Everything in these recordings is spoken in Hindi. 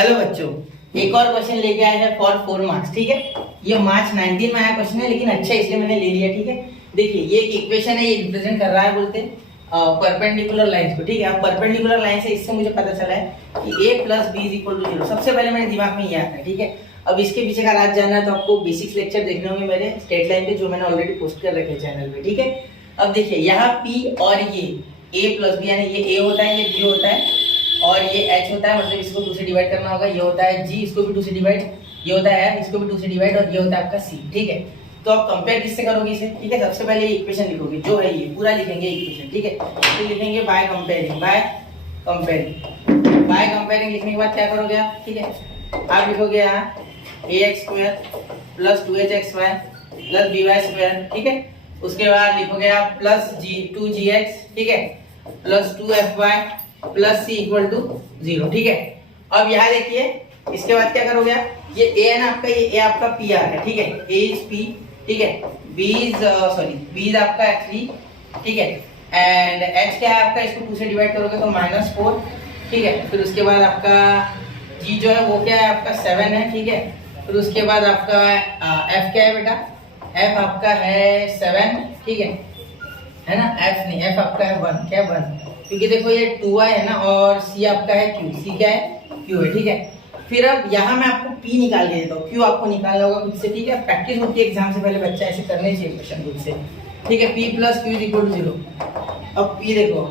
हेलो बच्चों, एक और क्वेश्चन लेके आए हैं फॉर 4 मार्क्स। ठीक है, ये मार्च 19 में आया क्वेश्चन है, लेकिन अच्छा इसलिए मैंने ले लिया। ठीक है, देखिए ये एक इक्वेशन है, ये रिप्रेजेंट कर रहा है बोलते परपेंडिकुलर लाइंस को। ठीक है, अब परपेंडिकुलर लाइन से इससे मुझे पता चला है कि a plus B is equal to 0। सबसे पहले मेरे दिमाग में ये आता है। ठीक है, अब इसके पीछे का राज जानना है तो आपको बेसिक्स लेक्चर देखने होंगे मेरे स्ट्रेट लाइन पे, जो मैंने ऑलरेडी पोस्ट कर रखे हैं चैनल पे। ठीक है, अब देखिए यहाँ p और ये a प्लस बी, यानी ये a होता है, ये b होता है और ये h होता है, मतलब इसको 2 से डिवाइड करना होगा। ये होता है g, इसको भी 2 से डिवाइड, ये होता है f, इसको भी 2 से डिवाइड, और ये होता है आपका c। ठीक है, तो आप कंपेयर किससे करोगे इसे? ठीक है, सबसे पहले ये इक्वेशन लिखोगे, जो है ये पूरा लिखेंगे इक्वेशन। ठीक है, तो लिखेंगे बाय कंपेयरिंग, बाय कंपेयरिंग लिखने के बाद क्या करोगे आप? ठीक है, आप लिखोगे यहाँ ax² plus 2hxy plus by²। ठीक है, उसके बाद लिखोगे आप प्लस 2gx, ठीक है, plus 2fy plus c equal to 0। ठीक है, अब यहाँ देखिए इसके बाद क्या करोगे आप? ये a है ना आपका, ये a आपका p आ है। ठीक है, a इज p, ठीक है, b इज आपका x3, ठीक है, एंड h क्या है आपका, इसको 2 से डिवाइड करोगे तो -4। ठीक है, फिर उसके बाद आपका g जो है वो क्या है आपका 7 है। ठीक है, फिर उसके बाद आपका f क्या है बेटा? f आपका है 7, ठीक है ना, f नहीं, f आपका है 1। क्या 1? क्योंकि देखो ये 2y है ना, और c आपका है q, c क्या है? q है। ठीक है, फिर अब यहाँ मैं आपको p निकाल के देता हूँ, q आपको निकालना होगा खुद से। ठीक है, प्रैक्टिस होती है एग्जाम से पहले, बच्चा ऐसे करने चाहिए क्वेश्चन खुद से। ठीक है, p plus q is equal to 0। अब p देखो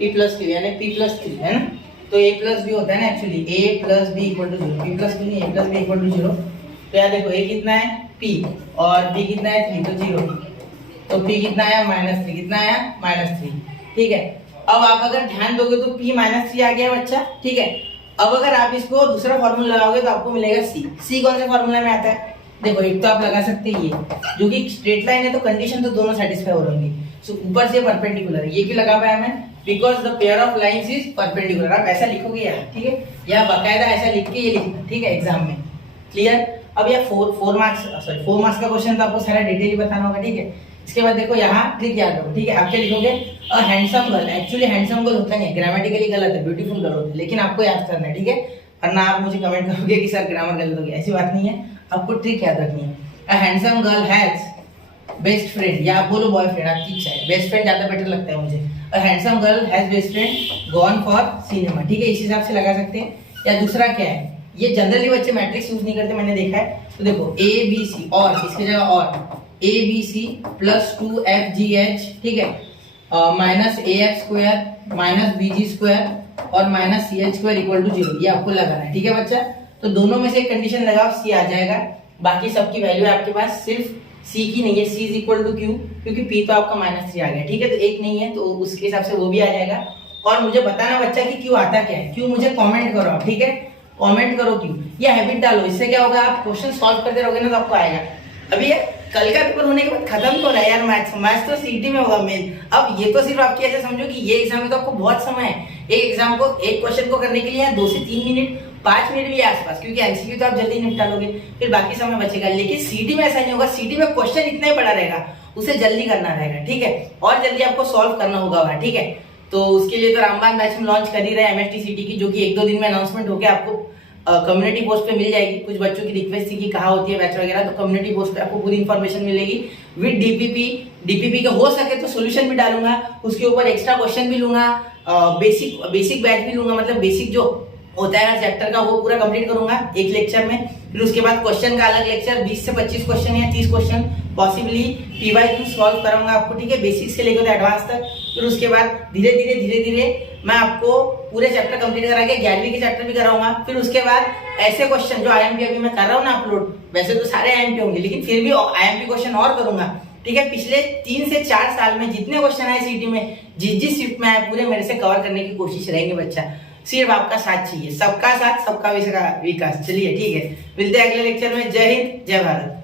p प्लस q यानी p प्लस 3 है ना, तो a प्लस b होता है ना actually, a plus b equal to 0, p plus q नहीं, a plus b equal to 0। तो यहाँ देखो a कितना है p और b कितना है 3, तो 0। तो p कितना आया? -3। कितना आया? -3। ठीक है, अब आप अगर ध्यान दोगे तो p -3 आ गया बच्चा। ठीक है, अब अगर आप इसको दूसरा फॉर्मूला लगाओगे तो आपको मिलेगा c कौन से फॉर्मूला में आता है? देखो, एक तो आप लगा सकते हैं ये, जो कि स्ट्रेट लाइन है तो कंडीशन तो दोनों सेटिस्फाई हो रहेंगे। सो ऊपर से परपेंडिकुलर है, ये क्यों लगा पाया मैं? Because the pair of lines is perpendicular. आप ऐसा लिखोगे यार, ठीक है, या बाकायदा ऐसा लिख के ये लिखना। ठीक है, एग्जाम में क्लियर। अब यह 4 मार्क्स का क्वेश्चन, तो आपको सारा डिटेल बताना होगा। ठीक है, इसके बाद देखो यहाँ ट्रिक याद रखो। ठीक है, आप क्या लिखोगे? A handsome girl. Actually handsome girl होता नहीं है, ग्रामेटिकली गलत है, ब्यूटीफुल गर्ल होती है, लेकिन आपको याद करना है। ठीक है, वरना आप मुझे कमेंट करोगे कि सर ग्रामर गलत हो गया। ऐसी बात नहीं है, आपको ट्रिक याद रखनी है। A handsome girl has best friend, या आप बोलो बॉयफ्रेंड, आपकी इच्छा है, बेस्ट फ्रेंड ज्यादा बेटर लगता है मुझे। A handsome girl has best friend gone for cinema. ठीक है, इस हिसाब से लगा सकते हैं। या दूसरा क्या है, ये जनरली बच्चे मैट्रिक्स यूज नहीं करते, मैंने देखा है। तो देखो a b c, और इसकी जगह और a b c plus 2fgh, ठीक है, माइनस ax² माइनस bg² और माइनस ch² इक्वल टू 0। ये आपको लगाना है। ठीक है बच्चा, तो दोनों में से एक कंडीशन लगाओ, c आ जाएगा। बाकी सबकी वैल्यू है आपके पास, सिर्फ c की नहीं है, c is equal to q, क्योंकि p तो आपका -3 आ गया। ठीक है, तो एक नहीं है तो उसके हिसाब से वो भी आ जाएगा। और मुझे बताना बच्चा कि q आता क्या है, q मुझे कमेंट करो आप। ठीक है, कमेंट करो क्यों, या हैबिट डालो। इससे क्या होगा, आप क्वेश्चन सॉल्व करते रहोगे ना तो आपको आएगा। अभी ये कल का पेपर होने के बाद खत्म तो रहा है यार, मैथ्स तो सीटी में होगा मेन। अब ये तो सिर्फ आपकी ऐसे समझो कि ये एग्जाम में तो आपको बहुत समय है। एक एग्जाम को, एक क्वेश्चन को करने के लिए 2 से 3 मिनट, 5 मिनट भी आसपास, क्योंकि एमसीक्यू तो आप जल्दी निपटा लोगे, फिर बाकी समय बचेगा। लेकिन सीटी में ऐसा नहीं होगा, सीटी में क्वेश्चन इतना ही बड़ा रहेगा, उसे जल्दी करना रहेगा। ठीक है, और जल्दी आपको सॉल्व करना होगा। ठीक है, तो उसके लिए तो रामबान बैच में लॉन्च कर ही रहे एमएसटी सीटी की, जो कि 1-2 दिन में अनाउंसमेंट होकर आपको कम्युनिटी पोस्ट पे मिल जाएगी। कुछ बच्चों की रिक्वेस्ट थी कि कहाँ होती है बैच वगैरह, तो कम्युनिटी पोस्ट पे आपको पूरी इन्फॉर्मेशन मिलेगी विद डीपीपी के। हो सके तो सॉल्यूशन भी डालूंगा, उसके ऊपर एक्स्ट्रा क्वेश्चन भी लूंगा, बेसिक बैच भी लूंगा, मतलब बेसिक जो होता है हर चैप्टर का वो पूरा कंप्लीट करूंगा एक लेक्चर में। फिर उसके बाद क्वेश्चन का अलग लेक्चर, 20 से 25 क्वेश्चन या 30 क्वेश्चन पॉसिबली पीवाईक्यू सॉल्व कराऊंगा आपको। ठीक है, बेसिक से लेकर एडवांस तक। फिर उसके बाद धीरे धीरे मैं आपको पूरे चैप्टर कंप्लीट करा के 11वीं के चैप्टर भी कराऊंगा। फिर उसके बाद ऐसे क्वेश्चन जो आईएमपी अभी मैं कर रहा हूँ ना अपलोड, वैसे तो सारे आईएमपी होंगे, लेकिन फिर भी आईएमपी क्वेश्चन और करूंगा। ठीक है, पिछले 3 से 4 साल में जितने क्वेश्चन आए सीटी में, जिस शिफ्ट में आए, पूरे मेरे से कवर करने की कोशिश रहेंगे बच्चा। सिर्फ आपका साथ चाहिए, सबका साथ सबका विकास। चलिए ठीक है, मिलते हैं अगले लेक्चर में। जय हिंद, जय भारत।